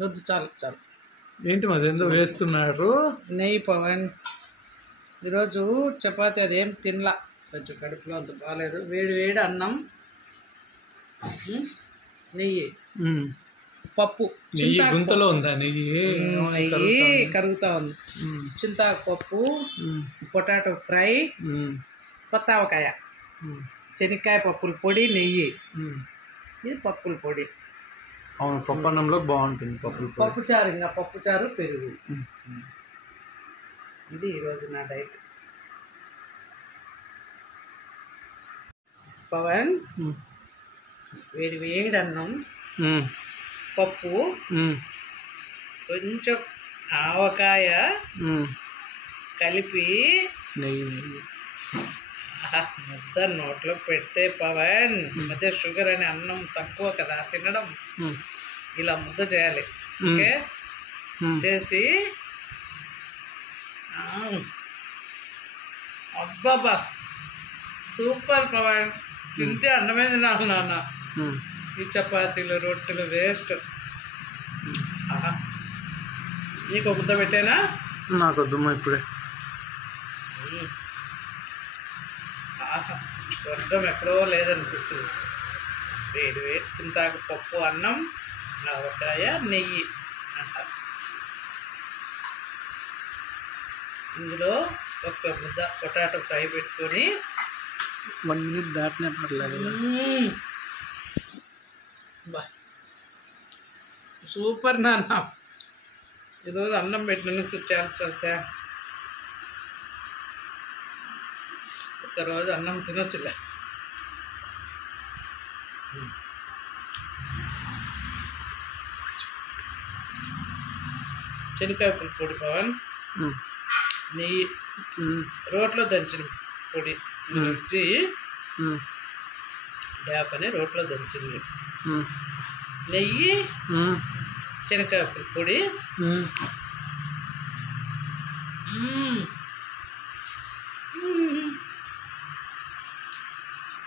వద్దు, చాలు చాలు. ఏంటి మరి ఎందుకు వేస్తున్నారు? నెయ్యి పవన్. ఈరోజు చపాతి అదేం తినలా, కొంచెం కడుపులో అంత బాగాలేదు. వేడి వేడి అన్నం, నెయ్యి, పప్పు. నెయ్యి గుంతలో ఉందా? నెయ్యి కరుగుతా ఉంది. చింతాకు పప్పు, పొటాటో ఫ్రై, కొత్తావకాయ, శనక్కాయ పప్పుల పొడి, నెయ్యి. ఇది పప్పుల పొడి. అవును, పప్పు అన్నంలో బాగుంటుంది పప్పుచారు. ఇంకా పప్పుచారు, పెరుగు. ఇది ఈరోజు నా డైట్. పవన్, వేడి వేడి అన్నం, పప్పు, కొంచెం ఆవకాయ కలిపి ముద్ద నోట్లో పెడితే పవన్, మధ్య షుగర్ అని అన్నం తక్కువ కదా తినడం, ఇలా ముద్ద చేయాలి. ఓకే, చేసి అబ్బాబా సూపర్ పవన్. తింటే అన్నమే తినాలి నాన్న. ఈ చపాతీలు రొట్టెలు వేస్ట్. నీకు ఒక ముద్ద పెట్టేనా? నాకు వద్దమ్మా ఇప్పుడే. స్వర్గం ఎక్కడో లేదనిపిస్తుంది. వేడి వేడి చింతాకు పప్పు అన్నం, ఆవకాయ, నెయ్యి. ఇందులో ఒక ముద్ద పొటాటో ఫ్రై పెట్టుకొని 1 minute దాటినే పర్లేదు. సూపర్ నాన్న. ఈరోజు అన్నం పెట్టినందుకు చాలా చాలా థ్యాంక్స్. ఒక్కరోజు అన్నం తినొచ్చులే. శనక్కాయ పొడి పవన్, నెయ్యి, రోట్లో దంచిన పొడి దంచి, డ్యాప్ అని రోట్లో దంచింది, నెయ్యి, శనక్కాయ పొడి,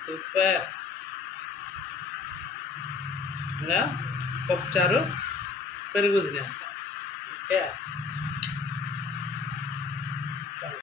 సూపర్. ఇంకా పప్పుచారు, పెరుగు తినేస్తాం. ఓకే.